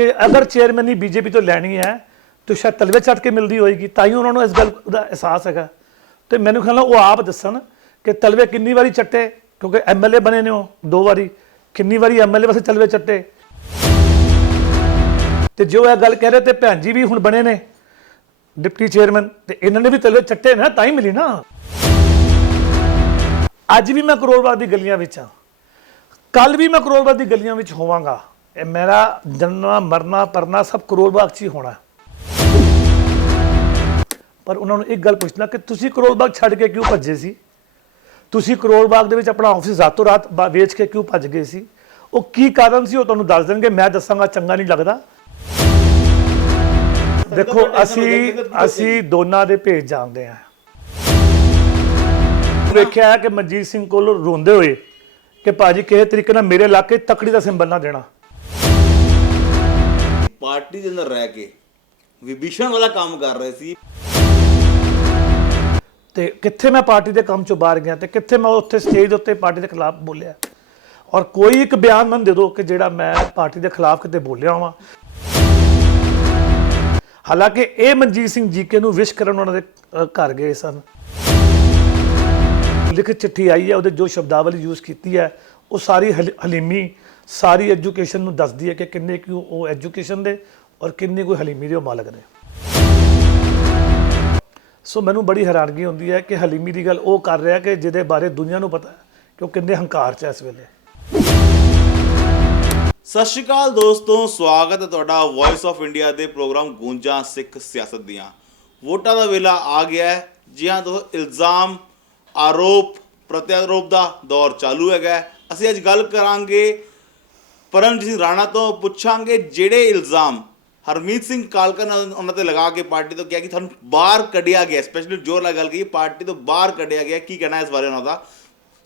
कि अगर चेयरमैनी बीजेपी तो लैनी है तो शायद तलवे चढ़ के मिलती होएगी, ताई उन्होंने इस गल का एहसास है। तो मैंने ख्याल वो आप दसन कि तलवे कितनी बारी चट्टे, क्योंकि MLA बने ने 2 बारी, कितनी बारी MLA वास्ते तलवे चट्टे। तो जो यह गल कह रहे थे भैन जी भी हुण बने ने डिप्टी चेयरमैन, तो इन्होंने भी तलवे चट्टे ना, ताई मिली ना। अज भी मैं करोड़बाग की गलियां विच हां, कल भी मैं करोड़बाग की गलियां विच होवांगा। मेरा जन्ना मरना परना सब करोड़बाग च ही होना। पर उन्होंने एक गल पूछना कि तुसी करोड़बाग छड़ के क्यों भजे सी, तुसी करोड़बाग दे विच अपना ऑफिस रातों रात वेच के क्यों भज गए सी, वो की कारण सी, वो तुहानूं दस देणगे, मैं दसांगा, चंगा नहीं लगदा। देखो असी दोनों दे भेज जानते हैं। वेख्या है कि मनजीत सिंह को रोंदे हुए कि भाजी किसी तरीके नाल मेरे इलाके तकड़ी का सिंबल ना देना। पार्टी के अंदर रह के विभीषण वाला काम कर रहे सी, ते कित्थे मैं पार्टी के काम चों बाहर गया, ते कित्थे मैं उत्थे स्टेज उत्ते पार्टी के खिलाफ बोलिया। और कोई एक बयान मन दे दो कि जिहड़ा मैं पार्टी के खिलाफ किते बोलिया वां। हालांकि ये मनजीत सिंह जीके नूं विश करन उन्हां दे घर गए सन। लिखित चिट्ठी आई है, वो जो शब्दावली यूज़ की है वो सारी हलीमी, सारी एजुकेशन नूं दसदी है कि किन्ने क्यों वो एजुकेशन दे और किन्ने कोई हलीमी दे मालक ने। सो मैनूं बड़ी हैरानगी होंदी है कि हलीमी की गल वो कर रहा है कि जिहदे बारे दुनिया नूं पता है कि वो किन्ने हंकार च इस वेले। सत श्री अकाल दोस्तों, स्वागत है तुहाडा वॉइस ऑफ इंडिया के प्रोग्राम गूंजा सिख सियासत दियां। वोटां दा वेला आ गया है। जी हाँ दोस्तों, इल्ज़ाम आरोप प्रत्यारोप का दौर चालू है। असीं अज गल करांगे परमजीत सिंह राणा तो, पुछांगे जिहड़े इल्ज़ाम हरमीत सिंह कालका ने उन्हां ते लगा के पार्टी तो कहा कि थानूं बाहर कढ़िया गया, स्पैशली जोर लगा गल कही पार्टी तो बाहर कढ़िया गया, की कहना है इस बारे उन्हां दा।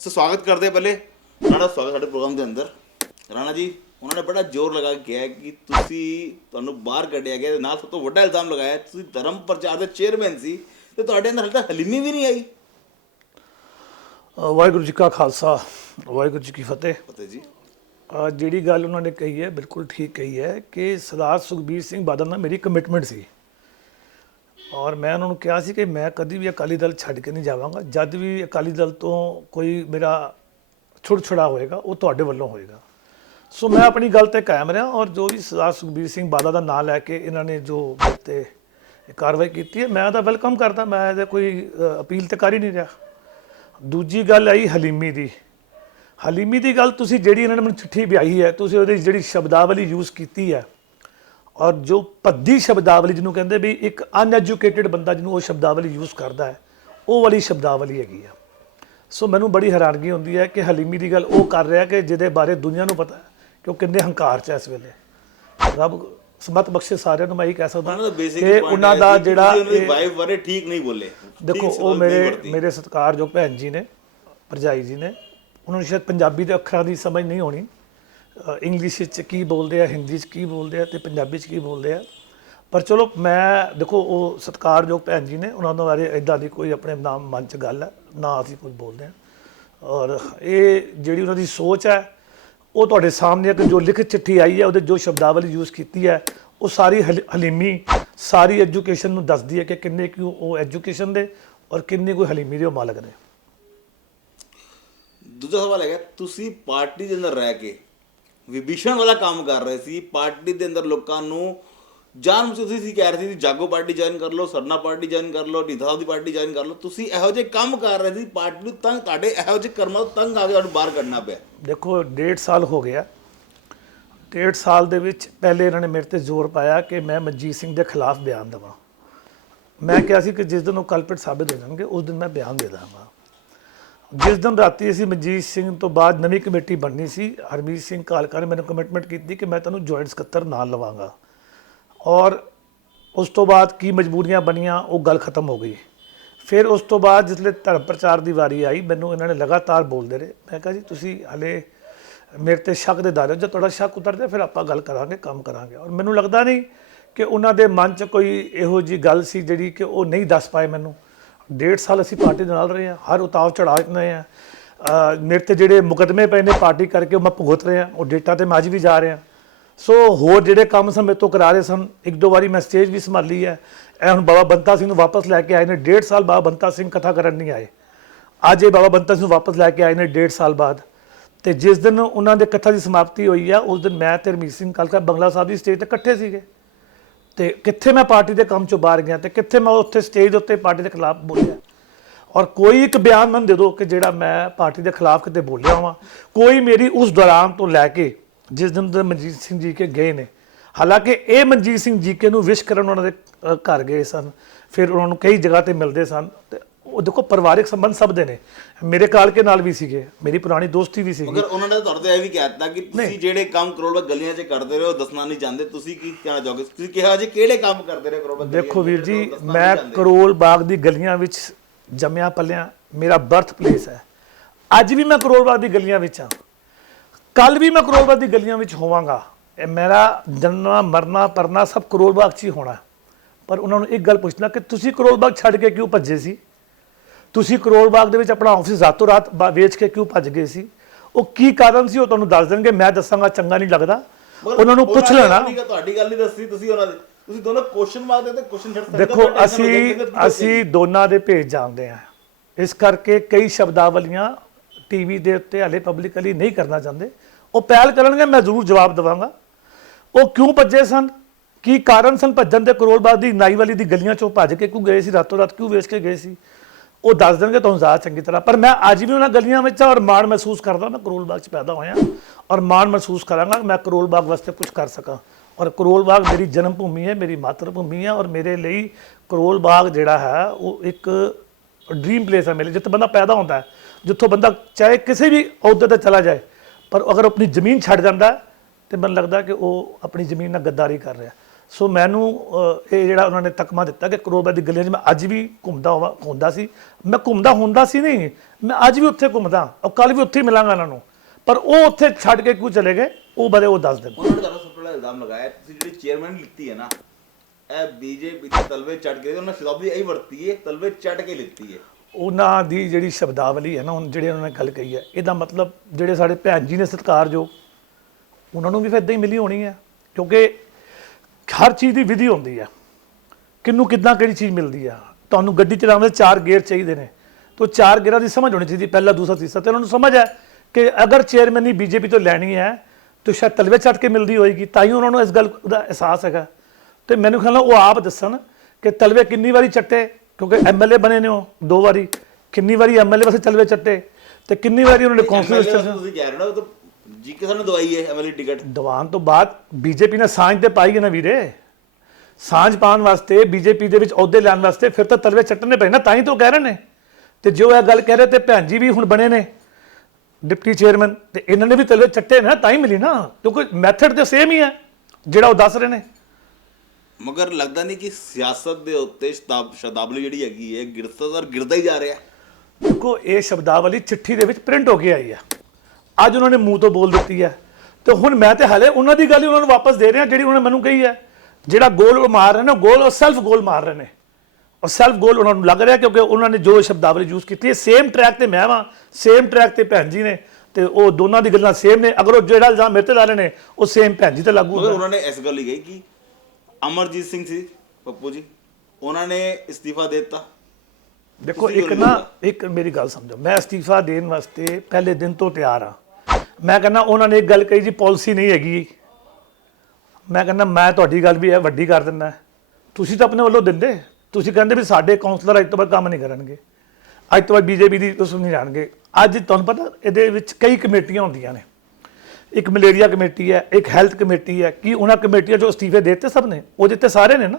सो स्वागत करते पहले राणा, स्वागत साडे प्रोग्राम के अंदर। राणा जी, उन्होंने बड़ा जोर लगा के कहा कि तुहानूं बाहर कढ़िया गया, नाल सब तो वड्डा इल्ज़ाम लगाया तुसीं धर्म प्रचार के चेयरमैन सी ते तुहाडे अंदर हाले तक हलीमी भी नहीं आई। वाहिगुरू जी का खालसा, वाहिगुरू जी की फतेह। फतेह जी। जिहड़ी गल उन्होंने कही है बिल्कुल ठीक कही है कि सरदार सुखबीर सिंह बादल नाल मेरी कमिटमेंट सी, और मैं उन्होंने कहा सी कि मैं कभी भी अकाली दल छड्ड के नहीं जावांगा। जद भी अकाली दल तो कोई मेरा छुड़छुड़ा होएगा वो तुहाडे वल्लों होएगा। सो मैं अपनी गल ते कायम रहा, और जो भी सरदार सुखबीर सिंह बादल का नाम लैके इन्होंने जो ते कार्रवाई की है मैं तो वेलकम करता, मैं कोई अपील तो कर ही नहीं रहा। दूजी गल आई हलीमी की। हलीमी की गल तुसी जिहड़ी इन्होंने मैंने चिट्ठी ब्याई है, तुसी उहदी जिहड़ी शब्दावली यूज़ की है, और जो भद्दी शब्दावली जिन्होंने कहते भी एक अनएजुकेटेड बंदा जिन्होंने वो शब्दावली यूज़ करता है, वो वाली शब्दावली हैगी है। सो मैनूं बड़ी हैरानगी होंदी है कि हलीमी की गल वो कर रहा है कि जिहदे बारे दुनिया नूं पता है कि वो किन्ने हंकार च इस वेले। रब समत बख्शे सारिਆਂ ਨੂੰ मैं यही कह सकदा कि उन्हां दा जिहड़ा वाइफ बारे ठीक नहीं बोले। देखो वो मेरे सत्कारयोग भैन जी ने, भरजाई जी ने, उन्होंने शायद पंजाबी के अखरां की समझ नहीं होनी, इंग्लिश की बोलते हैं, हिंदी की बोलते हैं, तो पंजाबी की बोलते हैं। पर चलो मैं देखो वो सत्कारयोग भैन जी ने, उन्होंने बारे इदां दी कोई अपने नाम मन च गल है ना, असीं कुछ बोलते हैं। और ये जिहड़ी उन्हां दी सोच है वो तुहाडे सामने है कि जो लिखित चिट्ठी आई है, वो जो शब्दावली यूज़ की है वो सारी हलीमी, सारी एजुकेशन नूं दसदी है कि किन्ने क्यों वो एजुकेशन दे और किन्ने कोई हलीमी दे मालक ने। दूसरा सवाल है, तुसी पार्टी के अंदर रह के विभीषण वाला काम कर रहे सी, पार्टी के अंदर लोगों नूं जान मुझे तुसी कह रहे थे जागो पार्टी ज्वाइन कर लो, सरना पार्टी ज्वाइन कर लो, ढींदा साहब की पार्टी ज्वाइन कर लो, तुसी इहो जिहे काम कर रहे थे पार्टी नूं तंग, तुहाडे इहो जिहे कर्मां तों तंग आ के तुहानूं बाहर कढना पिया। देखो 1.5 साल हो गया, 1.5 साल दे विच पहले इन्होंने मेरे ते जोर पाया कि मैं मनजीत सिंह के खिलाफ बयान देवां। मैं कहा सी कि जिस दिन वो कल्पित साबित हो जाएंगे उस दिन मैं बयान दे दांगा। जिस दिन राती असीं मनजीत सिंह तो बाद नवीं कमेटी बननी सी, हरमीत सिंह कालका ने मैंने कमिटमेंट की कि मैं तैनूं जॉइंट सकत्तर नाल लवांगा, और उस तो बाद की मजबूरियां बनियां वो गल खत्म हो गई। फिर उस तो बाद जिसले धर्म प्रचार की वारी आई, मैनूं इन्होंने लगातार बोलते रहे। मैं कहा जी तुसीं हले मेरे ते शक दे दायरे, जो तुहाडा शक उतर जाए फिर आपां गल करांगे, काम करांगे। और मैनूं लगदा नहीं कि उन्हां दे मन च कोई इहो जी गल सी जिहड़ी कि वो नहीं दस पाए मैनूं। 1.5 साल असीं पार्टी दे नाल रहे हैं, हर उताव चढ़ाव रहे हैं। मेरे ते जिहड़े मुकदमे पे ने पार्टी करके मैं भुगत रहे हैं, वो डेटा ते मैं अज भी जा रहा। ਸੋ ਹੋਰ ਜਿਹੜੇ ਕੰਮ ਸਨ ਮੇਰੇ ਤੋਂ ਕਰਾ ਰਹੇ ਸਨ। ਇੱਕ ਦੋ ਵਾਰੀ ਮੈਂ ਸਟੇਜ ਵੀ ਸੰਭਾਲੀ ਹੈ। ਇਹ ਹੁਣ ਬਾਬਾ ਬੰਤਾ ਸਿੰਘ ਨੂੰ ਵਾਪਸ ਲੈ ਕੇ ਆਏ ਨੇ। 1.5 ਸਾਲ ਬਾਬਾ ਬੰਤਾ ਸਿੰਘ ਕਥਾ ਕਰਨ ਨਹੀਂ ਆਏ। ਅੱਜ ਇਹ ਬਾਬਾ ਬੰਤਾ ਸਿੰਘ ਨੂੰ ਵਾਪਸ ਲੈ ਕੇ ਆਏ ਨੇ 1.5 ਸਾਲ ਬਾਅਦ। ਤੇ ਜਿਸ ਦਿਨ ਉਹਨਾਂ ਦੇ ਕਥਾ ਦੀ ਸਮਾਪਤੀ ਹੋਈ ਆ ਉਸ ਦਿਨ ਮੈਂ ਤੇ ਰਮੀਤ ਸਿੰਘ ਕਲਕਾ ਬੰਗਲਾ ਸਾਹਿਬ ਦੀ ਸਟੇਜ ਤੇ ਇਕੱਠੇ ਸੀਗੇ। ਤੇ ਕਿੱਥੇ ਮੈਂ ਪਾਰਟੀ ਦੇ ਕੰਮ ਚੋਂ ਬਾਹਰ ਗਿਆ ਤੇ ਕਿੱਥੇ ਮੈਂ ਉੱਥੇ ਸਟੇਜ ਦੇ ਉੱਤੇ ਪਾਰਟੀ ਦੇ ਖਿਲਾਫ ਬੋਲਿਆ। ਔਰ ਕੋਈ ਇੱਕ ਬਿਆਨ ਮੈਨੂੰ ਦੇ ਦਿਓ ਕਿ ਜਿਹੜਾ ਮੈਂ ਪਾਰਟੀ ਦੇ ਖਿਲਾਫ ਕਿਤੇ ਬੋਲਿਆ ਹਾਂ। ਕੋਈ ਮੇਰੀ ਉਸ ਦੌਰਾਨ ਤੋਂ ਲੈ ਕੇ ਜਿਸ ਦਿਨ ਦੇ ਮਨਜੀਤ ਸਿੰਘ ਜੀ ਕੇ ਗਏ ਨੇ, ਹਾਲਾਂਕਿ ਇਹ ਮਨਜੀਤ ਸਿੰਘ ਜੀ ਕੇ ਨੂੰ ਵਿਸ਼ ਕਰਨ ਉਹਨਾਂ ਦੇ ਘਰ ਗਏ ਸਨ, ਫਿਰ ਉਹਨਾਂ ਨੂੰ ਕਈ ਜਗ੍ਹਾ ਤੇ ਮਿਲਦੇ ਸਨ। ਤੇ ਉਹ ਦੇਖੋ ਪਰਿਵਾਰਿਕ ਸੰਬੰਧ ਸਭ ਦੇ ਨੇ। ਮੇਰੇ ਕਾਲਕੇ ਨਾਲ ਵੀ ਸੀਗੇ, ਮੇਰੀ ਪੁਰਾਣੀ ਦੋਸਤੀ ਵੀ ਸੀਗੀ। ਮਗਰ ਉਹਨਾਂ ਨੇ ਤੁਹਾਡੇ ਤੇ ਇਹ ਵੀ ਕਹਿ ਦਿੱਤਾ ਕਿ ਤੁਸੀਂ ਜਿਹੜੇ ਕੰਮ ਕਰੋੜਪਤੀ ਗਲੀਆਂ 'ਚ ਕਰਦੇ ਰਹੇ ਹੋ ਦੱਸਣਾ ਨਹੀਂ ਚਾਹੁੰਦੇ। ਤੁਸੀਂ ਕੀ ਕਹਿਣਾ ਚਾਹੋਗੇ? ਤੁਸੀਂ ਕਿਹਾ ਜੀ ਕਿਹੜੇ ਕੰਮ ਕਰਦੇ ਰਹੇ ਕਰੋੜਪਤੀ? ਦੇਖੋ ਵੀਰ ਜੀ, ਮੈਂ ਕਰੋਲ ਬਾਗ ਦੀ ਗਲੀਆਂ ਵਿੱਚ ਜੰਮਿਆ ਪਲਿਆ, ਮੇਰਾ ਬਰਥ ਪਲੇਸ ਹੈ। ਅੱਜ ਵੀ ਮੈਂ ਕਰੋਲ ਬਾਗ ਦੀ ਗਲੀਆਂ ਵਿੱਚ ਹਾਂ, ਕੱਲ ਵੀ ਮੈਂ ਕਰੋਲ ਬਾਗ ਦੀ ਗਲੀਆਂ ਵਿੱਚ ਹੋਵਾਂਗਾ। ਇਹ ਮੇਰਾ ਜਨਮਣਾ ਮਰਨਾ ਪਰਨਾ ਸਭ ਕਰੋਲ ਬਾਗ 'ਚ ਹੀ ਹੋਣਾ। ਪਰ ਉਹਨਾਂ ਨੂੰ ਇੱਕ ਗੱਲ ਪੁੱਛਣਾ ਕਿ ਤੁਸੀਂ ਕਰੋਲ ਬਾਗ ਛੱਡ ਕੇ ਕਿਉਂ ਭੱਜੇ ਸੀ? ਤੁਸੀਂ ਕਰੋਲ ਬਾਗ ਦੇ ਵਿੱਚ ਆਪਣਾ ਆਫਿਸ ਰਾਤੋਂ ਰਾਤ ਵੇਚ ਕੇ ਕਿਉਂ ਭੱਜ ਗਏ ਸੀ? ਉਹ ਕੀ ਕਾਰਨ ਸੀ ਉਹ ਤੁਹਾਨੂੰ ਦੱਸ ਦੇਣਗੇ। ਮੈਂ ਦੱਸਾਂਗਾ ਚੰਗਾ ਨਹੀਂ ਲੱਗਦਾ। ਉਹਨਾਂ ਨੂੰ ਪੁੱਛ ਲੈਣਾ। ਤੁਹਾਡੀ ਗੱਲ ਨਹੀਂ ਦੱਸੀ ਤੁਸੀਂ ਉਹਨਾਂ ਦੇ, ਤੁਸੀਂ ਦੋਨੋਂ ਕੁਐਸਚਨ ਮਾਰਦੇ ਤੇ ਕੁਐਸਚਨ ਛੱਡ ਸਕਦੇ। ਦੇਖੋ ਅਸੀਂ ਦੋਨਾਂ ਦੇ ਭੇਜ ਜਾਣਦੇ ਹਾਂ, ਇਸ ਕਰਕੇ ਕਈ ਸ਼ਬਦਾਵਲੀਆਂ ਟੀਵੀ ਦੇ ਉੱਤੇ ਹਾਲੇ ਪਬਲਿਕਲੀ ਨਹੀਂ ਕਰਨਾ ਚਾਹੁੰਦੇ। ਉਹ ਪਹਿਲ ਕਰਨਗੇ, ਮੈਂ ਜ਼ਰੂਰ ਜਵਾਬ ਦੇਵਾਂਗਾ। ਉਹ ਕਿਉਂ ਭੱਜੇ ਸਨ, ਕੀ ਕਾਰਨ ਸਨ ਭੱਜਣ ਦੇ? ਕਰੋਲ ਬਾਗ ਦੀ ਨਾਈ ਵਾਲੀ ਦੀ ਗਲੀਆਂ ਚੋਂ ਭੱਜ ਕੇ ਕਿਉਂ ਗਏ ਸੀ? ਰਾਤੋਂ ਰਾਤ ਕਿਉਂ ਵੇਚ ਕੇ ਗਏ ਸੀ? ਉਹ ਦੱਸ ਦੇਣਗੇ ਤੁਹਾਨੂੰ ਜ਼ਿਆਦਾ ਚੰਗੀ ਤਰ੍ਹਾਂ। ਪਰ ਮੈਂ ਅੱਜ ਵੀ ਉਹਨਾਂ ਗਲੀਆਂ ਵਿੱਚ ਔਰ ਮਾਣ ਮਹਿਸੂਸ ਕਰਦਾ। ਮੈਂ ਕਰੋਲ ਬਾਗ 'ਚ ਪੈਦਾ ਹੋਇਆ ਔਰ ਮਾਣ ਮਹਿਸੂਸ ਕਰਾਂਗਾ ਮੈਂ ਕਰੋਲ ਬਾਗ ਵਾਸਤੇ ਕੁਝ ਕਰ ਸਕਾਂ। ਔਰ ਕਰੋਲ ਬਾਗ ਮੇਰੀ ਜਨਮ ਭੂਮੀ ਹੈ, ਮੇਰੀ ਮਾਤਰ ਭੂਮੀ ਹੈ। ਔਰ ਮੇਰੇ ਲਈ ਕਰੋਲ ਬਾਗ ਜਿਹੜਾ ਹੈ ਉਹ ਇੱਕ ਡ੍ਰੀਮ ਪਲੇਸ ਹੈ ਮੇਰੇ ਲਈ, ਜਿੱਥੇ ਬੰਦਾ ਪੈਦਾ ਹੁੰਦਾ ਹੈ, ਜਿੱਥੋਂ ਬੰਦਾ ਚਾਹੇ ਕਿਸੇ ਵੀ ਅਹੁਦੇ ਤੇ ਚਲਾ ਜਾਏ, ਪਰ ਅਗਰ ਆਪਣੀ ਜ਼ਮੀਨ ਛੱਡ ਜਾਂਦਾ ਤੇ ਮੈਨੂੰ ਲੱਗਦਾ ਕਿ ਉਹ ਆਪਣੀ ਜ਼ਮੀਨ ਨਾਲ ਗੱਦਾਰੀ ਕਰ ਰਿਹਾ। ਸੋ ਮੈਨੂੰ ਇਹ ਜਿਹੜਾ ਉਹਨਾਂ ਨੇ ਤਕਮਾ ਦਿੱਤਾ ਕਿ ਕਰੋਲ ਬਾਗ ਦੀ ਗਲੀਆਂ 'ਚ ਮੈਂ ਅੱਜ ਵੀ ਹੁੰਦਾ ਸੀ। ਮੈਂ ਘੁੰਮਦਾ ਹੁੰਦਾ ਸੀ ਨਹੀਂ, ਮੈਂ ਅੱਜ ਵੀ ਉੱਥੇ ਘੁੰਮਦਾ ਔਰ ਕੱਲ ਵੀ ਉੱਥੇ ਹੀ ਮਿਲਾਂਗਾ ਉਹਨਾਂ ਨੂੰ। ਪਰ ਉਹ ਉੱਥੇ ਛੱਡ ਕੇ ਕਿਉਂ ਚਲੇ ਗਏ ਉਹ ਬਾਰੇ ਉਹ ਦੱਸ ਦੇਣ। ਉਹਨਾਂ ਨੇ ਤੁਹਾਨੂੰ ਸਭ ਤੋਂ ਪਹਿਲਾਂ ਇਲਜ਼ਾਮ ਲਗਾਇਆ ਤੁਸੀਂ ਜਿਹੜੀ ਚੇਅਰਮੈਨ ਲਿੱਤੀ ਹੈ ਨਾ, ਇਹ ਬੀਜੇਪੀ ਦੇ ਤਲਵੇ ਚੜ ਕੇ, ਉਹਨਾਂ ਸ਼ਬਦਾਵਲੀ ਇਹੀ ਵਰਤੀ ਹੈ, ਤਲਵੇ ਚੜ ਕੇ ਲਿੱਤੀ ਹੈ। ਉਹਨਾਂ ਦੀ ਜਿਹੜੀ ਸ਼ਬਦਾਵਲੀ ਹੈ ਨਾ, ਹੁਣ ਜਿਹੜੇ ਉਹਨਾਂ ਨੇ ਗੱਲ ਕਹੀ ਹੈ, ਇਹਦਾ ਮਤਲਬ ਜਿਹੜੇ ਸਾਡੇ ਭੈਣ ਜੀ ਨੇ ਸਤਿਕਾਰਯੋਗ, ਉਹਨਾਂ ਨੂੰ ਵੀ ਫਿਰ ਇੱਦਾਂ ਹੀ ਮਿਲੀ ਹੋਣੀ ਹੈ। ਕਿਉਂਕਿ ਹਰ ਚੀਜ਼ ਦੀ ਵਿਧੀ ਹੁੰਦੀ ਹੈ, ਕਿਹਨੂੰ ਕਿੱਦਾਂ ਕਿਹੜੀ ਚੀਜ਼ ਮਿਲਦੀ ਆ। ਤੁਹਾਨੂੰ ਗੱਡੀ ਚਲਾਉਣ ਦੇ 4 ਗੇਅਰ ਚਾਹੀਦੇ ਨੇ, ਤਾਂ 4 ਗੇਅਰਾਂ ਦੀ ਸਮਝ ਹੋਣੀ ਚਾਹੀਦੀ, ਪਹਿਲਾ ਦੂਸਰਾ ਤੀਸਰਾ। ਤੇ ਉਹਨਾਂ ਨੂੰ ਸਮਝ ਹੈ ਕਿ ਅਗਰ ਚੇਅਰਮੈਨੀ ਬੀਜੇਪੀ ਤੋਂ ਲੈਣੀ ਹੈ ਤਾਂ ਸ਼ਾਇਦ ਤਲਵੇ ਚੱਟ ਕੇ ਮਿਲਦੀ ਹੋਏਗੀ, ਤਾਂ ਹੀ ਉਹਨਾਂ ਨੂੰ ਇਸ ਗੱਲ ਦਾ ਅਹਿਸਾਸ ਹੈਗਾ। ਤੇ ਮੈਨੂੰ ਖਿਆਲ ਉਹ ਆਪ ਦੱਸਣ ਕਿ ਤਲਵੇ ਕਿੰਨੀ ਵਾਰੀ ਚੱਟੇ, ਕਿਉਂਕਿ ਐਮਐਲਏ ਬਣੇ ਨੇ ਉਹ 2 ਵਾਰੀ, ਕਿੰਨੀ ਵਾਰੀ ਐਮਐਲਏ ਵਾਸਤੇ ਤਲਵੇ ਚੱਟੇ ਤੇ ਕਿੰਨੀ ਵਾਰੀ ਉਹਨਾਂ ਨੇ ਕੌਂਸਲਰ ਤੁਸੀਂ ਕਹਿ ਰਹੇ ਹੋ ਨਾ, ਜੀ ਕਿਸੇ ਨੇ ਦਵਾਈ ਹੈ ਐਮਐਲਏ ਟਿਕਟ ਦੀਵਾਨ ਤੋਂ ਬਾਅਦ ਬੀਜੇਪੀ ਨੇ ਸਾਂਝ ਤੇ ਪਾਈ ਹੈ ਨਾ ਵੀਰੇ। ਸਾਂਝ ਪਾਉਣ ਵਾਸਤੇ ਬੀਜੇਪੀ ਦੇ ਵਿੱਚ ਅਹੁਦੇ ਲੈਣ ਵਾਸਤੇ ਫਿਰ ਤਾਂ ਤਲਵੇ ਚੱਟਣੇ ਪਏ ਨਾ, ਤਾਂ ਹੀ ਤਾਂ ਕਹਿ ਰਹੇ ਨੇ। ਤੇ ਜੋ ਇਹ ਗੱਲ ਕਹਿ ਰਹੇ ਤੇ ਭੈਣ ਜੀ ਵੀ ਹੁਣ ਬਣੇ ਨੇ ਡਿਪਟੀ ਚੇਅਰਮੈਨ, ਤੇ ਇਹਨਾਂ ਨੇ ਵੀ ਤਲਵੇ ਚੱਟੇ ਨਾ, ਤਾਂ ਹੀ ਮਿਲੀ ਨਾ, ਕਿਉਂਕਿ ਮੈਥਡ ਤੇ ਸੇਮ ਹੀ ਹੈ ਜਿਹੜਾ ਉਹ ਦੱਸ ਰਹੇ ਨੇ। ਮਗਰ ਲੱਗਦਾ ਨਹੀਂ ਕਿ ਸਿਆਸਤ ਦੇ ਉੱਤੇ ਸ਼ਬਦਾਵਲੀ ਜਿਹੜੀ ਹੈਗੀ ਹੈ ਗਿਰਦਾ ਹੀ ਜਾ ਰਿਹਾ। ਦੇਖੋ ਇਹ ਸ਼ਬਦਾਵਲੀ ਚਿੱਠੀ ਦੇ ਵਿੱਚ ਪ੍ਰਿੰਟ ਹੋ ਕੇ ਆਈ ਹੈ, ਅੱਜ ਉਹਨਾਂ ਨੇ ਮੂੰਹ ਤੋਂ ਬੋਲ ਦਿੱਤੀ ਹੈ। ਤੇ ਹੁਣ ਮੈਂ ਤੇ ਹਾਲੇ ਉਹਨਾਂ ਦੀ ਗੱਲ ਹੀ ਉਹਨਾਂ ਨੂੰ ਵਾਪਸ ਦੇ ਰਿਹਾ ਜਿਹੜੀ ਉਹਨਾਂ ਨੇ ਮੈਨੂੰ ਕਹੀ ਹੈ। ਜਿਹੜਾ ਗੋਲ ਉਹ ਮਾਰ ਰਹੇ ਨੇ, ਗੋਲ ਉਹ ਸੈਲਫ ਗੋਲ ਮਾਰ ਰਹੇ ਨੇ, ਔਰ ਸੈਲਫ ਗੋਲ ਉਹਨਾਂ ਨੂੰ ਲੱਗ ਰਿਹਾ ਕਿਉਂਕਿ ਉਹਨਾਂ ਨੇ ਜੋ ਸ਼ਬਦਾਵਲੀ ਯੂਜ਼ ਕੀਤੀ ਹੈ, ਸੇਮ ਟਰੈਕ ਤੇ ਮੈਂ ਵਾਂ, ਸੇਮ ਟਰੈਕ ਤੇ ਭੈਣ ਜੀ ਨੇ, ਤੇ ਉਹ ਦੋਨਾਂ ਦੀ ਗੱਲਾਂ ਸੇਮ ਨੇ। ਅਗਰ ਉਹ ਜਿਹੜਾ ਇਲਜ਼ਾਮ ਮੇਰੇ ਤੇ ਲਾ ਰਹੇ ਨੇ ਉਹ ਸੇਮ ਭੈਣ ਜੀ ਤੇ ਲਾਗੂ ਹੁੰਦਾ। ਉਹਨਾਂ ਨੇ ਇਸ ਗੱਲ ਹੀ ਕਹੀ ਕਿ ਅਮਰਜੀਤ ਸਿੰਘ ਸੀ ਪੱਪੂ ਜੀ, ਉਹਨਾਂ ਨੇ ਇਸਤੀਫਾ ਦੇ ਦਿੱਤਾ। ਦੇਖੋ ਇੱਕ ਮੇਰੀ ਗੱਲ ਸਮਝੋ, ਮੈਂ ਅਸਤੀਫਾ ਦੇਣ ਵਾਸਤੇ ਪਹਿਲੇ ਦਿਨ ਤੋਂ ਤਿਆਰ ਹਾਂ। ਮੈਂ ਕਹਿੰਦਾ ਉਹਨਾਂ ਨੇ ਇੱਕ ਗੱਲ ਕਹੀ ਜੀ ਪੋਲਿਸੀ ਨਹੀਂ ਹੈਗੀ, ਮੈਂ ਕਹਿੰਦਾ ਮੈਂ ਤੁਹਾਡੀ ਗੱਲ ਵੀ ਹੈ ਵੱਡੀ ਕਰ ਦਿੰਦਾ। ਤੁਸੀਂ ਤਾਂ ਆਪਣੇ ਵੱਲੋਂ ਦਿੰਦੇ, ਤੁਸੀਂ ਕਹਿੰਦੇ ਵੀ ਸਾਡੇ ਕਾਉਂਸਲਰ ਅੱਜ ਤੋਂ ਬਾਅਦ ਕੰਮ ਨਹੀਂ ਕਰਨਗੇ, ਅੱਜ ਤੋਂ ਬਾਅਦ ਬੀਜੇਪੀ ਦੀ ਤੁਸੀਂ ਨਹੀਂ ਜਾਣਗੇ। ਅੱਜ ਤੁਹਾਨੂੰ ਪਤਾ ਇਹਦੇ ਵਿੱਚ ਕਈ ਕਮੇਟੀਆਂ ਹੁੰਦੀਆਂ ਨੇ, ਇੱਕ ਮਲੇਰੀਆ ਕਮੇਟੀ ਹੈ, ਇੱਕ ਹੈਲਥ ਕਮੇਟੀ ਹੈ। ਕੀ ਉਹਨਾਂ ਕਮੇਟੀਆਂ ਜੋ ਅਸਤੀਫੇ ਦੇ ਦਿੱਤੇ ਸਭ ਨੇ? ਉਹ ਦਿੱਤੇ ਸਾਰੇ ਨੇ ਨਾ।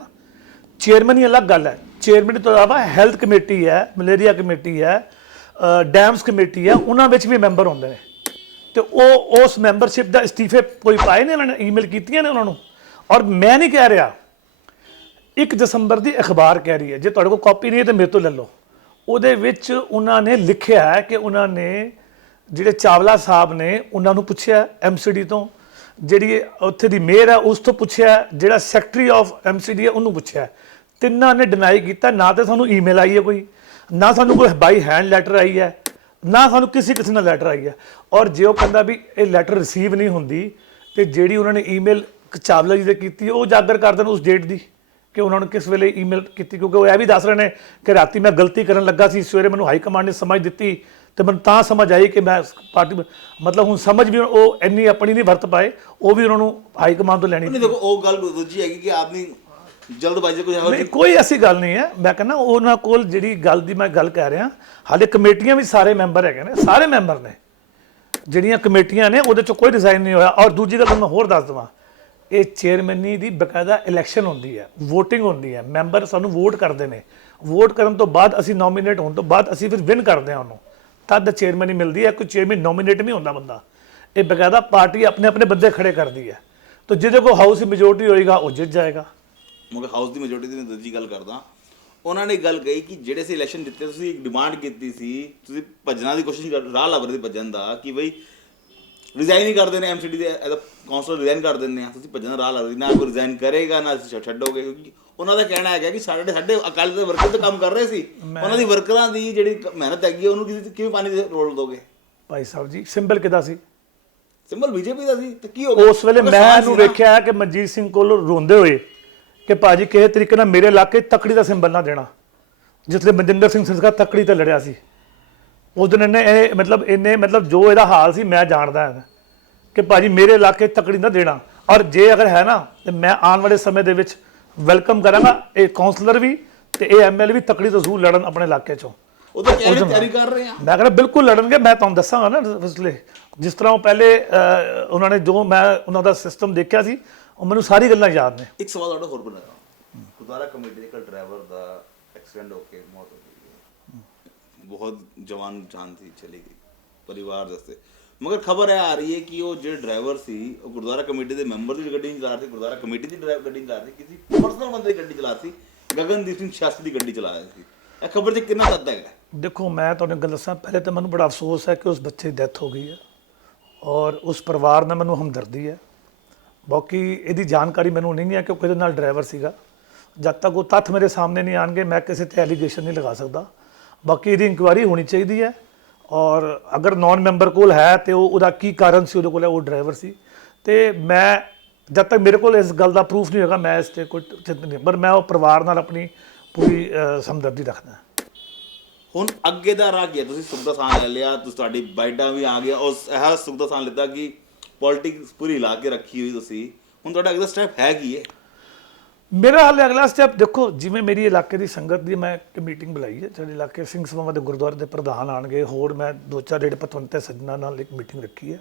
ਚੇਅਰਮੈਨ ਹੀ ਅਲੱਗ ਗੱਲ ਹੈ, ਚੇਅਰਮੈਨ ਤੋਂ ਇਲਾਵਾ ਹੈਲਥ ਕਮੇਟੀ ਹੈ, ਮਲੇਰੀਆ ਕਮੇਟੀ ਹੈ, ਡੈਮਸ ਕਮੇਟੀ ਹੈ, ਉਹਨਾਂ ਵਿੱਚ ਵੀ ਮੈਂਬਰ ਹੁੰਦੇ ਨੇ। ਤੇ ਉਹ ਉਸ ਮੈਂਬਰਸ਼ਿਪ ਦਾ ਅਸਤੀਫੇ ਕੋਈ ਪਾਏ ਨੇ, ਉਹਨਾਂ ਨੇ ਈਮੇਲ ਕੀਤੀਆਂ ਨੇ ਉਹਨਾਂ ਨੂੰ। ਔਰ ਮੈਂ ਨਹੀਂ ਕਹਿ ਰਿਹਾ, 1 ਦਸੰਬਰ ਦੀ ਅਖਬਾਰ ਕਹਿ ਰਹੀ ਹੈ, ਜੇ ਤੁਹਾਡੇ ਕੋਲ ਕਾਪੀ ਨਹੀਂ ਹੈ ਤਾਂ ਮੇਰੇ ਤੋਂ ਲੈ ਲਓ। ਉਹਦੇ ਵਿੱਚ ਉਹਨਾਂ ਨੇ ਲਿਖਿਆ ਹੈ ਕਿ ਉਹਨਾਂ ਨੇ ਜਿਹੜੇ ਚਾਵਲਾ ਸਾਹਿਬ ਨੇ ਉਹਨਾਂ ਨੂੰ ਪੁੱਛਿਆ ਐਮਸੀਡੀ ਤੋਂ, ਜਿਹੜੀ ਉੱਥੇ ਦੀ ਮੇਅਰ ਹੈ ਉਸ ਤੋਂ ਪੁੱਛਿਆ, ਜਿਹੜਾ ਸੈਕਟਰੀ ਆਫ ਐਮਸੀਡੀ ਹੈ ਉਹਨੂੰ ਪੁੱਛਿਆ। ਤਿੰਨਾਂ ਨੇ ਡਿਨਾਈ ਕੀਤਾ। ਨਾ ਤਾਂ ਸਾਨੂੰ ਈਮੇਲ ਆਈ ਹੈ ਕੋਈ, ਨਾ ਸਾਨੂੰ ਕੋਈ ਬਾਈ ਹੈਂਡ ਲੈਟਰ ਆਈ ਹੈ, ਨਾ ਸਾਨੂੰ ਕਿਸੇ ਨਾਲ ਲੈਟਰ ਆਈ ਹੈ। ਔਰ ਜੇ ਉਹ ਕਹਿੰਦਾ ਵੀ ਇਹ ਲੈਟਰ ਰਿਸੀਵ ਨਹੀਂ ਹੁੰਦੀ, ਤੇ ਜਿਹੜੀ ਉਹਨਾਂ ਨੇ ਈਮੇਲ ਚਾਵਲਾ ਜੀ ਦੇ ਕੀਤੀ, ਉਹ ਉਜਾਗਰ ਕਰ ਦੇਣ ਉਸ ਡੇਟ ਦੀ ਕਿ ਉਹਨਾਂ ਨੂੰ ਕਿਸ ਵੇਲੇ ਈਮੇਲ ਕੀਤੀ, ਕਿਉਂਕਿ ਉਹ ਇਹ ਵੀ ਦੱਸ ਰਹੇ ਨੇ ਕਿ ਰਾਤੀ ਮੈਂ ਗਲਤੀ ਕਰਨ ਲੱਗਾ ਸੀ, ਸਵੇਰੇ ਮੈਨੂੰ ਹਾਈ ਕਮਾਂਡ ਨੇ ਸਮਝ ਦਿੱਤੀ ਤੇ ਮੈਨੂੰ ਤਾਂ ਸਮਝ ਆਈ ਕਿ ਮੈਂ ਪਾਰਟੀ ਮਤਲਬ ਹੁਣ ਸਮਝ ਵੀ ਉਹ ਇੰਨੀ ਆਪਣੀ ਨਹੀਂ ਵਰਤ ਪਾਏ, ਉਹ ਵੀ ਉਹਨਾਂ ਨੂੰ ਹਾਈ ਕਮਾਂਡ ਤੋਂ ਲੈਣੀ। ਨਹੀਂ ਦੇਖੋ ਉਹ ਗੱਲ ਦੂਜੀ ਹੈਗੀ ਕਿ ਆਦਮੀ ਜਲਦਬਾਜ਼ੀ ਕੋਈ ਨਹੀਂ, ਕੋਈ ਐਸੀ ਗੱਲ ਨਹੀਂ ਹੈ। ਮੈਂ ਕਹਿੰਦਾ ਉਹਨਾਂ ਕੋਲ ਜਿਹੜੀ ਗੱਲ ਦੀ ਮੈਂ ਗੱਲ ਕਹਿ ਰਿਹਾ, ਹਾਲੇ ਕਮੇਟੀਆਂ ਵੀ ਸਾਰੇ ਮੈਂਬਰ ਹੈਗੇ ਨੇ, ਸਾਰੇ ਮੈਂਬਰ ਨੇ, ਜਿਹੜੀਆਂ ਕਮੇਟੀਆਂ ਨੇ ਉਹਦੇ 'ਚੋਂ ਕੋਈ ਰਿਜ਼ਾਈਨ ਨਹੀਂ ਹੋਇਆ। ਔਰ ਦੂਜੀ ਗੱਲ ਮੈਂ ਹੋਰ ਦੱਸ ਦੇਵਾਂ, ਇਹ ਚੇਅਰਮੈਨੀ ਦੀ ਬਕਾਇਦਾ ਇਲੈਕਸ਼ਨ ਹੁੰਦੀ ਹੈ, VOTING ਹੁੰਦੀ ਹੈ, ਮੈਂਬਰ ਸਾਨੂੰ ਵੋਟ ਕਰਦੇ ਨੇ, ਵੋਟ ਕਰਨ ਤੋਂ ਬਾਅਦ ਅਸੀਂ ਨੋਮੀਨੇਟ ਹੋਣ ਤੋਂ ਬਾਅਦ ਅਸੀਂ ਫਿਰ ਵਿਨ ਕਰਦੇ ਹਾਂ ਉਹਨੂੰ, ਤਦ ਚੇਅਰਮੈਨੀ ਮਿਲਦੀ ਹੈ। ਕੋਈ ਚੇਅਰਮੈਨ ਨੋਮੀਨੇਟ ਨਹੀਂ ਹੁੰਦਾ ਬੰਦਾ, ਇਹ ਬਕਾਇਦਾ ਪਾਰਟੀ ਆਪਣੇ ਆਪਣੇ ਬੰਦੇ ਖੜੇ ਕਰਦੀ ਹੈ। ਤਾਂ ਜਿਹਦੇ ਕੋਲ ਹਾਊਸ ਦੀ ਮੈਜੋਰਟੀ ਹੋਏਗਾ ਉਹ ਜਿੱਤ ਜਾਏਗਾ। ਮਗਰ ਹਾਊਸ ਦੀ ਮੈਜੋਰਟੀ ਦੀ ਮੈਂ ਦੂਜੀ ਗੱਲ ਕਰਦਾ, ਉਹਨਾਂ ਨੇ ਗੱਲ ਕਹੀ ਕਿ ਜਿਹੜੇ ਸੀ ਇਲੈਕਸ਼ਨ ਦਿੱਤੇ, ਤੁਸੀਂ ਇੱਕ ਡਿਮਾਂਡ ਕੀਤੀ ਸੀ, ਤੁਸੀਂ ਭੱਜਣਾ ਦੀ ਕੋਸ਼ਿਸ਼ ਕਰ ਰਾਹ ਲੱਭ ਰਹੇ ਸੀ ਭੱਜਣ ਦਾ, ਕਿ ਬਈ ਰਿਜ਼ਾਈਨ ਹੀ ਕਰ ਦੇਣੇ ਐਮਸੀਡੀ ਦੇ ਐਜ਼ ਅ ਕਾਉਂਸਲਰ, ਰਿਜ਼ਾਈਨ ਕਰ ਦਿੰਦੇ ਆ, ਤੁਸੀਂ ਭੱਜਣ ਦਾ ਰਾਹ ਲੱਭ ਰਹੇ, ਨਾ ਕੋਈ ਰਿਜ਼ਾਈਨ ਕਰੇਗਾ ਨਾ ਤੁਸੀਂ ਛੱਡੋਗੇ, ਕਿਉਂਕਿ ਉਹਨਾਂ ਦਾ ਕਹਿਣਾ ਹੈਗਾ ਕਿ ਸਾਡੇ ਅਕਾਲੀ ਦੇ ਵਰਕਰ ਤੇ ਕੰਮ ਕਰ ਰਹੇ ਸੀ, ਉਹਨਾਂ ਦੀ ਵਰਕਰਾਂ ਦੀ ਜਿਹੜੀ ਮਿਹਨਤ ਹੈਗੀ ਉਹਨੂੰ ਕਿਵੇਂ ਪਾਣੀ ਦੇ ਰੋਲ ਦੋਗੇ? ਭਾਈ ਸਾਹਿਬ ਜੀ, ਸਿੰਬਲ ਕਿੱਦਾਂ ਸੀ? ਸਿੰਬਲ ਬੀਜੇਪੀ ਦਾ ਸੀ ਤੇ ਕੀ ਹੋ ਗਿਆ ਉਸ ਵੇਲੇ ਮੈਂ ਇਹਨੂੰ ਵੇਖਿਆ ਕਿ ਮਨਜੀਤ ਸਿੰਘ ਕੋਲ ਰੋਂਦੇ ਹੋਏ ਕਿ ਭਾਜੀ ਕਿਸੇ ਤਰੀਕੇ ਨਾਲ ਮੇਰੇ ਇਲਾਕੇ ਤੱਕੜੀ ਦਾ ਸਿੰਬਲ ਨਾ ਦੇਣਾ, ਜਿਸਲੇ ਮਨਜਿੰਦਰ ਸਿੰਘ ਸਿਰਸਾ ਤੱਕੜੀ ਤੇ ਲੜਿਆ ਸੀ ਉਸ ਦਿਨ ਇਹਨੇ ਇਹ ਮਤਲਬ ਜੋ ਇਹਦਾ ਹਾਲ ਸੀ ਮੈਂ ਜਾਣਦਾ ਹਾਂ ਕਿ ਭਾਜੀ ਮੇਰੇ ਇਲਾਕੇ ਤੱਕੜੀ ਨਾ ਦੇਣਾ। ਔਰ ਜੇ ਅਗਰ ਹੈ ਨਾ ਤੇ ਮੈਂ ਆਉਣ ਵਾਲੇ ਸਮੇਂ ਦੇ ਵਿੱਚ ਵੈਲਕਮ ਕਰਾਂਗਾ ਇਹ ਕਾਉਂਸਲਰ ਵੀ ਤੇ ਇਹ MLA ਵੀ ਤੱਕੜੀ ਤੋਂ ਜ਼ਰੂਰ ਲੜਨ ਆਪਣੇ ਇਲਾਕੇ 'ਚੋਂ। ਉਹ ਤਾਂ ਕਹਿ ਰਹੇ ਤਿਆਰੀ ਕਰ ਰਹੇ ਆ, ਮੈਂ ਕਹਿੰਦਾ ਬਿਲਕੁਲ ਲੜਨਗੇ। ਮੈਂ ਤੁਹਾਨੂੰ ਦੱਸਾਂਗਾ ਨਾ ਫਸਲੇ ਜਿਸ ਤਰ੍ਹਾਂ ਉਹ ਪਹਿਲੇ ਉਹਨਾਂ ਨੇ ਜੋ ਮੈਂ ਉਹਨਾਂ ਦਾ ਸਿਸਟਮ ਦੇਖਿਆ ਸੀ ਉਹ ਮੈਨੂੰ ਸਾਰੀ ਗੱਲਾਂ ਯਾਦ ਨੇ। ਇੱਕ ਸਵਾਲ ਤੁਹਾਡਾ ਹੋਰ ਬਣਾਇਆ, ਗੁਰਦੁਆਰਾ ਕਮੇਟੀ ਦੇ ਡਰਾਈਵਰ ਦਾ ਐਕਸੀਡੈਂਟ ਹੋ ਕੇ ਮੌਤ ਹੋ ਗਈ ਹੈ, ਬਹੁਤ ਜਵਾਨ ਜਾਨ ਸੀ ਚਲੀ ਗਈ ਪਰਿਵਾਰ ਵਾਸਤੇ, ਮਗਰ ਖਬਰ ਇਹ ਆ ਰਹੀ ਹੈ ਕਿ ਉਹ ਜਿਹੜੇ ਡਰਾਈਵਰ ਸੀ ਉਹ ਗੁਰਦੁਆਰਾ ਕਮੇਟੀ ਦੇ ਮੈਂਬਰ ਦੀ ਗੱਡੀ ਨਹੀਂ ਚਲਾ ਰਹੇ ਸੀ, ਗੁਰਦੁਆਰਾ ਕਮੇਟੀ ਦੀ ਗੱਡੀ ਨਹੀਂ ਚਲਾ ਰਹੇ ਸੀ, ਕਿਸੇ ਪਰਸਨਲ ਬੰਦੇ ਦੀ ਗੱਡੀ ਚਲਾ ਰਹੀ ਸੀ, ਗਗਨਦੀਪ ਸਿੰਘ ਸ਼ਾਸਤਰੀ ਦੀ ਗੱਡੀ ਚਲਾ ਰਿਹਾ ਸੀ। ਇਹ ਖਬਰ 'ਚ ਕਿੰਨਾ ਸੱਚ ਹੈਗਾ? ਦੇਖੋ ਮੈਂ ਤੁਹਾਨੂੰ ਗੱਲ ਦੱਸਾਂ, ਪਹਿਲੇ ਤਾਂ ਮੈਨੂੰ ਬੜਾ ਅਫਸੋਸ ਹੈ ਕਿ ਉਸ ਬੱਚੇ ਦੀ ਡੈਥ ਹੋ ਗਈ ਹੈ ਔਰ ਉਸ ਪਰਿਵਾਰ ਨਾਲ ਮੈਨੂੰ ਹਮਦਰਦੀ ਹੈ। ਬਾਕੀ ਇਹਦੀ ਜਾਣਕਾਰੀ ਮੈਨੂੰ ਨਹੀਂ ਹੈ ਕਿ ਉਹ ਕਿਹਦੇ ਨਾਲ ਡਰਾਈਵਰ ਸੀਗਾ। ਜਦ ਤੱਕ ਉਹ ਤੱਥ ਮੇਰੇ ਸਾਹਮਣੇ ਨਹੀਂ ਆਣਗੇ ਮੈਂ ਕਿਸੇ ਤੇ ਐਲੀਗੇਸ਼ਨ ਨਹੀਂ ਲਗਾ ਸਕਦਾ। ਬਾਕੀ ਇਹਦੀ ਇਨਕੁਆਇਰੀ ਹੋਣੀ ਚਾਹੀਦੀ ਹੈ ਔਰ ਅਗਰ ਨੌਨ ਮੈਂਬਰ ਕੋਲ ਹੈ ਤੇ ਉਹਦਾ ਕੀ ਕਾਰਨ ਸੀ, ਉਹਦੇ ਕੋਲ ਉਹ ਡਰਾਈਵਰ ਸੀ। ਤੇ ਮੈਂ ਜਦ ਤੱਕ ਮੇਰੇ ਕੋਲ ਇਸ ਗੱਲ ਦਾ ਪ੍ਰੂਫ ਨਹੀਂ ਹੋਗਾ ਮੈਂ ਇਸ ਤੇ ਕੋਈ ਚਿੰਤਾ ਨਹੀਂ, ਪਰ ਮੈਂ ਉਹ ਪਰਿਵਾਰ ਨਾਲ ਆਪਣੀ ਪੂਰੀ ਹਮਦਰਦੀ ਰੱਖਦਾ। ਹੁਣ ਅੱਗੇ ਦਾ ਰਾਹ ਕੀ ਹੈ? ਤੁਸੀਂ ਸੁਖ ਦਾ ਸਾਹ ਲੈ ਲਿਆ, ਤੁਸੀਂ ਤੁਹਾਡੀ ਬਾਈਟਾਂ ਵੀ ਆ ਗਿਆ, ਉਸ ਇਹ ਸੁਖ ਦਾ ਸਾਹ ਲਿੱਤਾ ਕਿ ਪੋਲਿਟਿਕਸ ਪੂਰੀ ਹਿਲਾ ਕੇ ਰੱਖੀ ਹੋਈ ਤੁਸੀਂ, ਹੁਣ ਤੁਹਾਡਾ ਅਗਲਾ ਸਟੈਪ ਹੈ ਕੀ ਹੈ? ਮੇਰਾ ਹਾਲੇ ਅਗਲਾ ਸਟੈਪ ਦੇਖੋ, ਜਿਵੇਂ ਮੇਰੀ ਇਲਾਕੇ ਦੀ ਸੰਗਤ ਦੀ ਮੈਂ ਇੱਕ ਮੀਟਿੰਗ ਬੁਲਾਈ ਹੈ, ਸਾਡੇ ਇਲਾਕੇ ਸਿੰਘ ਸਭਾਵਾਂ ਦੇ ਗੁਰਦੁਆਰੇ ਦੇ ਪ੍ਰਧਾਨ ਆਣਗੇ, ਹੋਰ ਮੈਂ 2-4 ਜਿਹੜੇ ਪਤਵੰਤੇ ਸੱਜਣਾਂ ਨਾਲ ਇੱਕ ਮੀਟਿੰਗ ਰੱਖੀ ਹੈ।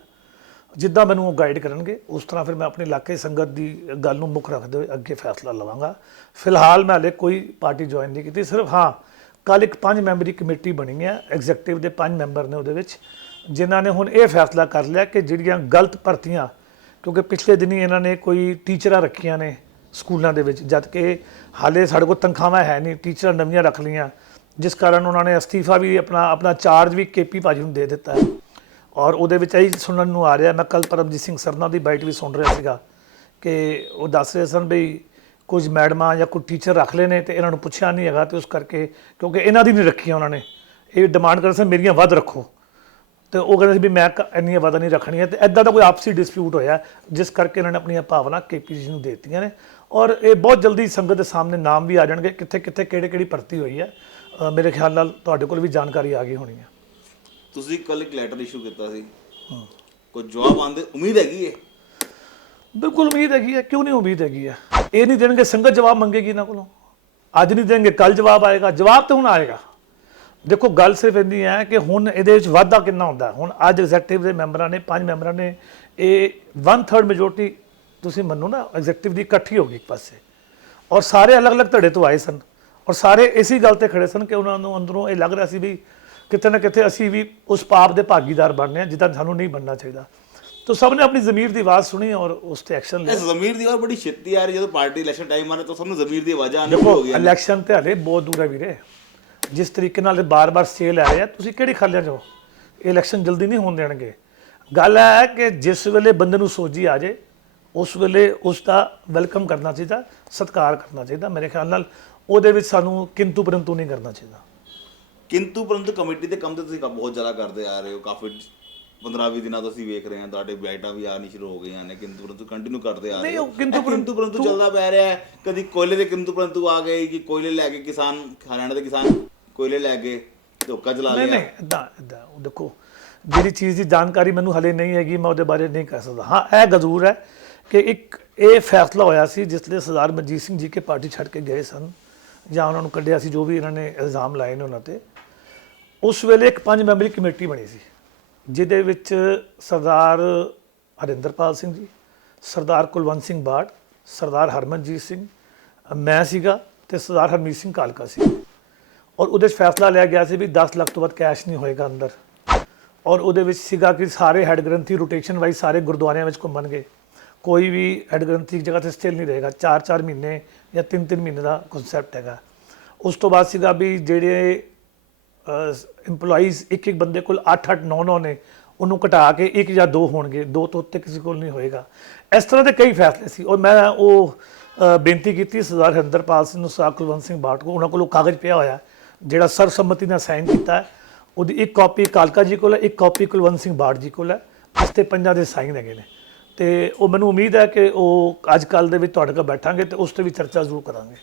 ਜਿੱਦਾਂ ਮੈਨੂੰ ਉਹ ਗਾਈਡ ਕਰਨਗੇ ਉਸ ਤਰ੍ਹਾਂ ਫਿਰ ਮੈਂ ਆਪਣੇ ਇਲਾਕੇ ਸੰਗਤ ਦੀ ਗੱਲ ਨੂੰ ਮੁੱਖ ਰੱਖਦੇ ਹੋਏ ਅੱਗੇ ਫੈਸਲਾ ਲਵਾਂਗਾ। ਫਿਲਹਾਲ ਮੈਂ ਹਾਲੇ ਕੋਈ ਪਾਰਟੀ ਜੁਆਇਨ ਨਹੀਂ ਕੀਤੀ, ਸਿਰਫ ਹਾਂ ਕੱਲ ਇੱਕ 5 ਮੈਂਬਰੀ ਕਮੇਟੀ ਬਣੀ ਹੈ, ਐਗਜ਼ੈਕਟਿਵ ਦੇ 5 ਮੈਂਬਰ ਨੇ ਉਹਦੇ ਵਿੱਚ, ਜਿਨ੍ਹਾਂ ਨੇ ਹੁਣ ਇਹ ਫੈਸਲਾ ਕਰ ਲਿਆ ਕਿ ਜਿਹੜੀਆਂ ਗਲਤ ਭਰਤੀਆਂ, ਕਿਉਂਕਿ ਪਿਛਲੇ ਦਿਨੀ ਇਹਨਾਂ ਨੇ ਕੋਈ ਟੀਚਰਾਂ ਰੱਖੀਆਂ ਨੇ ਸਕੂਲਾਂ ਦੇ ਵਿੱਚ, ਜਦ ਕਿ ਹਾਲੇ ਸਾਡੇ ਕੋਲ ਤਨਖਾਹਾਂ ਹੈ ਨਹੀਂ, ਟੀਚਰਾਂ ਨਵੀਆਂ ਰੱਖ ਲਈਆਂ, ਜਿਸ ਕਾਰਨ ਉਹਨਾਂ ਨੇ ਅਸਤੀਫਾ ਵੀ ਆਪਣਾ ਚਾਰਜ ਵੀ KP ਭਾਜੀ ਨੂੰ ਦੇ ਦਿੱਤਾ ਹੈ। ਔਰ ਉਹਦੇ ਵਿੱਚ ਇਹੀ ਸੁਣਨ ਨੂੰ ਆ ਰਿਹਾ, ਮੈਂ ਕੱਲ ਪਰਮਜੀਤ ਸਿੰਘ ਸਰਨਾ ਦੀ ਬਾਈਟ ਵੀ ਸੁਣ ਰਿਹਾ ਸੀਗਾ ਕਿ ਉਹ ਦੱਸ ਰਹੇ ਸਨ ਵੀ ਕੁਝ ਮੈਡਮਾਂ ਜਾਂ ਕੋਈ ਟੀਚਰ ਰੱਖ ਲਏ ਨੇ ਤੇ ਇਹਨਾਂ ਨੂੰ ਪੁੱਛਿਆ ਨਹੀਂ ਹੈਗਾ, ਤੇ ਉਸ ਕਰਕੇ ਕਿਉਂਕਿ ਇਹਨਾਂ ਦੀ ਨਹੀਂ ਰੱਖੀਆਂ ਉਹਨਾਂ ਨੇ, ਇਹ ਡਿਮਾਂਡ ਕਰ ਰਹੇ ਸਨ ਮੇਰੀਆਂ ਵੱਧ ਰੱਖੋ, ਤੇ ਉਹ ਕਹਿੰਦੇ ਸੀ ਵੀ ਮੈਂ ਇੰਨੀਆਂ ਵੱਧ ਨਹੀਂ ਰੱਖਣੀਆਂ, ਤੇ ਇੱਦਾਂ ਦਾ ਕੋਈ ਆਪਸੀ ਡਿਸਪਿਊਟ ਹੋਇਆ ਜਿਸ ਕਰਕੇ ਇਹਨਾਂ ਨੇ ਆਪਣੀਆਂ ਭਾਵਨਾ KP ਜੀ ਨੂੰ ਦੇ ਦਿੱਤੀਆਂ ਨੇ। ਔਰ ਇਹ ਬਹੁਤ ਜਲਦੀ ਸੰਗਤ ਦੇ ਸਾਹਮਣੇ ਨਾਮ ਵੀ ਆ ਜਾਣਗੇ ਕਿੱਥੇ ਕਿੱਥੇ ਕਿਹੜੀ ਭਰਤੀ ਹੋਈ ਹੈ। ਮੇਰੇ ਖਿਆਲ ਨਾਲ ਤੁਹਾਡੇ ਕੋਲ ਵੀ ਜਾਣਕਾਰੀ ਆ ਗਈ ਹੋਣੀ ਹੈ। ਤੁਸੀਂ ਕੱਲ ਇੱਕ ਲੈਟਰ ਇਸ਼ੂ ਕੀਤਾ ਸੀ, ਕੋਈ ਜਵਾਬ ਆਉਣ ਦੀ ਉਮੀਦ ਹੈਗੀ ਹੈ? ਬਿਲਕੁਲ ਉਮੀਦ ਹੈਗੀ ਹੈ, ਕਿਉਂ ਨਹੀਂ ਉਮੀਦ ਹੈਗੀ ਹੈ। ਇਹ ਨਹੀਂ ਦੇਣਗੇ, ਸੰਗਤ ਜਵਾਬ ਮੰਗੇਗੀ ਇਹਨਾਂ ਕੋਲੋਂ, ਅੱਜ ਨਹੀਂ ਦੇਣਗੇ ਕੱਲ ਜਵਾਬ ਆਏਗਾ, ਜਵਾਬ ਤਾਂ ਹੁਣ ਆਏਗਾ। ਦੇਖੋ ਗੱਲ ਸਿਰਫ ਇੰਨੀ ਹੈ ਕਿ ਹੁਣ ਇਹਦੇ ਵਿੱਚ ਵਾਧਾ ਕਿੰਨਾ ਹੁੰਦਾ। ਹੁਣ ਅੱਜ ਐਗਜ਼ੈਕਟਿਵ ਦੇ ਮੈਂਬਰਾਂ ਨੇ 5 ਮੈਂਬਰਾਂ ਨੇ ਇਹ 1/3 ਮੈਜੋਰਟੀ ਤੁਸੀਂ ਮੰਨੋ ਨਾ ਐਗਜ਼ੈਕਟਿਵ ਦੀ ਇਕੱਠੀ ਹੋ ਗਈ ਇੱਕ ਪਾਸੇ, ਔਰ ਸਾਰੇ ਅਲੱਗ-ਅਲੱਗ ਧੜੇ ਤੋਂ ਆਏ ਸਨ ਔਰ ਸਾਰੇ ਇਸੇ ਗੱਲ ਤੇ ਖੜੇ ਸਨ ਕਿ ਉਹਨਾਂ ਨੂੰ ਅੰਦਰੋਂ ਇਹ ਲੱਗ ਰਿਹਾ ਸੀ ਵੀ ਕਿਤੇ ਨਾ ਕਿਤੇ ਅਸੀਂ ਵੀ ਉਸ ਪਾਪ ਦੇ ਭਾਗੀਦਾਰ ਬਣਨੇ ਆ ਜਿੱਦਾਂ ਸਾਨੂੰ ਨਹੀਂ ਬਣਨਾ ਚਾਹੀਦਾ। ਤਾਂ ਸਭ ਨੇ ਆਪਣੀ ਜ਼ਮੀਰ ਦੀ ਆਵਾਜ਼ ਸੁਣੀ ਔਰ ਉਸ ਤੇ ਐਕਸ਼ਨ ਲਿਆ। ਜ਼ਮੀਰ ਦੀ ਆਵਾਜ਼ ਬੜੀ ਛੇਤੀ ਆ ਰਹੀ, ਜਦੋਂ ਪਾਰਟੀ ਇਲੈਕਸ਼ਨ ਟਾਈਮ ਆਨੇ ਤਾਂ ਸਭ ਨੂੰ ਜ਼ਮੀਰ ਦੀ ਆਵਾਜ਼ਾਂ ਆਉਣੀ ਸ਼ੁਰੂ ਹੋ ਗਈਆਂ। ਇਲੈਕਸ਼ਨ ਤੇ ਹਲੇ ਬਹੁਤ ਦੂਰ ਹੈ ਵੀਰੇ, ਜਿਸ ਤਰੀਕੇ ਨਾਲ ਬਾਰ-ਬਾਰ ਸਟੇ ਲੈ ਰਹੇ ਆ, ਤੁਸੀਂ ਕਿਹੜੀ ਖਾਲਿਆਂ ਚੋਂ ਇਹ ਇਲੈਕਸ਼ਨ ਜਲਦੀ ਨਹੀਂ ਹੋਣ ਦੇਣਗੇ। ਗੱਲ ਹੈ ਕਿ ਜਿਸ ਵੇਲੇ ਬੰਦੇ ਨੂੰ ਸੋਝੀ ਆ ਜਾਏ ਉਸ ਵੇਲੇ ਉਸ ਦਾ ਵੈਲਕਮ ਕਰਨਾ ਚਾਹੀਦਾ, ਸਤਿਕਾਰ ਕਰਨਾ ਚਾਹੀਦਾ। ਮੇਰੇ ਖਿਆਲ ਨਾਲ ਉਹਦੇ ਵਿੱਚ ਸਾਨੂੰ ਕਿੰਤੂ ਪਰੰਤੂ ਨਹੀਂ ਕਰਨਾ ਚਾਹੀਦਾ। ਕਿੰਤੂ ਪਰੰਤੂ ਕਮੇਟੀ ਦੇ ਕੰਮ ਤੇ ਤੁਸੀਂ ਬਹੁਤ ਜ਼ਿਆਦਾ ਕਰਦੇ ਆ ਰਹੇ ਹੋ, ਕਾਫੀ 15-20 ਦਿਨਾਂ ਤੋਂ ਅਸੀਂ ਵੇਖ ਰਹੇ ਹਾਂ ਤੁਹਾਡੇ ਬਲਾਈਟਾਂ ਵੀ ਆਉਣੀ ਸ਼ੁਰੂ ਹੋ ਗਈਆਂ ਨੇ, ਕਿੰਤੂ ਪਰੰਤੂ ਕੰਟੀਨਿਊ ਕਰਦੇ ਆ ਰਹੇ ਨਹੀਂ, ਹੋ। ਉਹ ਕਿੰਤੂ ਕਿੰਤੂ ਪਰੰਤੂ ਚੱਲਦਾ ਪੈ ਰਿਹਾ ਹੈ। ਕਦੀ ਕੋਇਲੇ ਦੇ ਕਿੰਤੂ ਪਰੰਤੂ ਆ ਗਏ ਕਿ ਕੋਇਲੇ ਲੈ ਕੇ ਕਿਸਾਨ, ਹਰਿਆਣਾ ਦੇ ਕਿਸਾਨ ਕੋਇਲੇ ਲੈ ਕੇ ਧੋਖਾ ਚਲਾ ਨਹੀਂ ਲਿਆ। ਨਹੀਂ, ਇੱਦਾਂ ਉਹ ਦੇਖੋ, ਜਿਹੜੀ ਚੀਜ਼ ਦੀ ਜਾਣਕਾਰੀ ਮੈਨੂੰ ਹਲੇ ਨਹੀਂ ਹੈਗੀ, ਮੈਂ ਉਹਦੇ ਬਾਰੇ ਨਹੀਂ ਕਹਿ ਸਕਦਾ। ਹਾਂ, ਇਹ ਜ਼ਰੂਰ ਹੈ ਕਿ ਇੱਕ ਇਹ ਫੈਸਲਾ ਹੋਇਆ ਸੀ ਜਿਸ ਲਈ ਸਰਦਾਰ ਮਨਜੀਤ ਸਿੰਘ ਜੀ ਕੇ ਪਾਰਟੀ ਛੱਡ ਕੇ ਗਏ ਸਨ ਜਾਂ ਉਹਨਾਂ ਨੂੰ ਕੱਢਿਆ ਸੀ, ਜੋ ਵੀ ਇਹਨਾਂ ਨੇ ਇਲਜ਼ਾਮ ਲਾਏ ਨੇ ਉਹਨਾਂ ਤੇ। ਉਸ ਵੇਲੇ ਇੱਕ 5 ਮੈਂਬਰੀ ਕਮੇਟੀ ਬਣੀ ਸੀ ਜਿਹਦੇ ਵਿੱਚ ਸਰਦਾਰ ਹਰਿੰਦਰਪਾਲ ਸਿੰਘ ਜੀ, ਸਰਦਾਰ ਕੁਲਵੰਤ ਸਿੰਘ ਬਾੜ, ਸਰਦਾਰ ਹਰਮਨਜੀਤ ਸਿੰਘ, ਮੈਂ ਸੀਗਾ ਤੇ ਸਰਦਾਰ ਹਰਮੀਤ ਸਿੰਘ ਕਾਲਕਾ ਸੀ। ਔਰ ਉਹਦੇ 'ਚ ਫੈਸਲਾ ਲਿਆ ਗਿਆ ਸੀ ਵੀ 10 ਲੱਖ ਤੋਂ ਵੱਧ ਕੈਸ਼ ਨਹੀਂ ਹੋਏਗਾ ਅੰਦਰ। ਔਰ ਉਹਦੇ ਵਿੱਚ ਸੀਗਾ ਕਿ ਸਾਰੇ ਹੈੱਡ ਗ੍ਰੰਥੀ ਰੋਟੇਸ਼ਨ ਵਾਈਜ਼ ਸਾਰੇ ਗੁਰਦੁਆਰਿਆਂ ਵਿੱਚ ਘੁੰਮਣਗੇ, ਕੋਈ ਵੀ ਹੈੱਡ ਗ੍ਰੰਥੀ ਇੱਕ ਜਗ੍ਹਾ ਤੇ ਸਟਿਲ ਨਹੀਂ ਰਹੇਗਾ। 4-4 ਮਹੀਨੇ ਜਾਂ 3-3 ਮਹੀਨੇ ਦਾ ਕਨਸੈਪਟ ਹੈਗਾ। ਉਸ ਤੋਂ ਬਾਅਦ ਸੀਗਾ ਵੀ ਜਿਹੜੇ EMPLOYEES ਇੱਕ ਬੰਦੇ ਕੋਲ 8-8 9-9 ਨੇ, ਉਹਨੂੰ ਘਟਾ ਕੇ 1 ਜਾਂ 2 ਹੋਣਗੇ, 2 ਤੋਂ ਉੱਤੇ ਕਿਸੇ ਕੋਲ ਨਹੀਂ ਹੋਏਗਾ। ਇਸ ਤਰ੍ਹਾਂ ਦੇ ਕਈ ਫੈਸਲੇ ਸੀ। ਔਰ ਮੈਂ ਉਹ ਬੇਨਤੀ ਕੀਤੀ ਸਰਦਾਰ ਹਰਿੰਦਰਪਾਲ ਸਿੰਘ ਨੂੰ, ਸਰਦਾਰ ਕੁਲਵੰਤ ਸਿੰਘ ਬਾੜ ਕੋਲ, ਉਹਨਾਂ ਕੋਲ ਕਾਗਜ਼ ਪਿਆ ਹੋਇਆ ਜਿਹੜਾ ਸਰਬਸੰਮਤੀ ਨਾਲ ਸਾਈਨ ਕੀਤਾ ਹੈ। ਉਹਦੀ ਇੱਕ ਕਾਪੀ ਕਾਲਕਾ ਜੀ ਕੋਲ ਹੈ, ਇੱਕ ਕਾਪੀ ਕੁਲਵੰਤ ਸਿੰਘ ਬਾੜ ਜੀ ਕੋਲ ਹੈ। ਇਸ 'ਤੇ 5 ਦੇ ਸਾਈਨ ਹੈਗੇ ਨੇ। ਤੇ ਉਹ ਮੈਨੂੰ ਉਮੀਦ ਹੈ ਕਿ ਉਹ ਅੱਜ ਕੱਲ੍ਹ ਦੇ ਵਿੱਚ ਤੁਹਾਡੇ ਕੋਲ ਬੈਠਾਂਗੇ ਤੇ ਉਸ 'ਤੇ ਵੀ ਚਰਚਾ ਜ਼ਰੂਰ ਕਰਾਂਗੇ।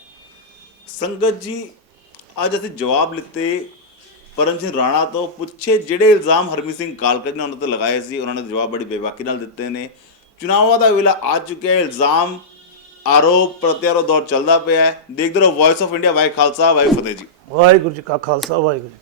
ਸੰਗਤ ਜੀ, ਅੱਜ ਅਸੀਂ ਜਵਾਬ ਲਿੱਤੇ ਪਰਮ ਸਿੰਘ ਰਾਣਾ ਤੋਂ। ਪੁੱਛੇ ਜਿਹੜੇ ਇਲਜ਼ਾਮ ਹਰਮੀਤ ਸਿੰਘ ਕਾਲਕਾ ਨੇ ਉਹਨਾਂ ਤੇ ਲਗਾਏ ਸੀ, ਉਹਨਾਂ ਨੇ ਜਵਾਬ ਬੜੀ ਬੇਬਾਕੀ ਨਾਲ ਦਿੱਤੇ ਨੇ। ਚੁਣਾਵਾਂ ਦਾ ਵੇਲਾ ਆ ਚੁੱਕਿਆ ਹੈ, ਇਲਜ਼ਾਮ ਆਰੋਪ ਪ੍ਰਤਿਆਰੋਪ ਦੌਰ ਚੱਲਦਾ ਪਿਆ ਹੈ। ਦੇਖਦੇ ਰਹੋ ਵੌਇਸ ਆਫ ਇੰਡੀਆ। ਵਾਹਿ ਖਾਲਸਾ ਵਾਹਿ ਫਤਿਹ ਜੀ। ਵਾਹਿਗੁਰੂ ਜੀ ਕਾ ਖਾਲਸਾ ਵਾਹਿਗੁਰੂ ਜੀ।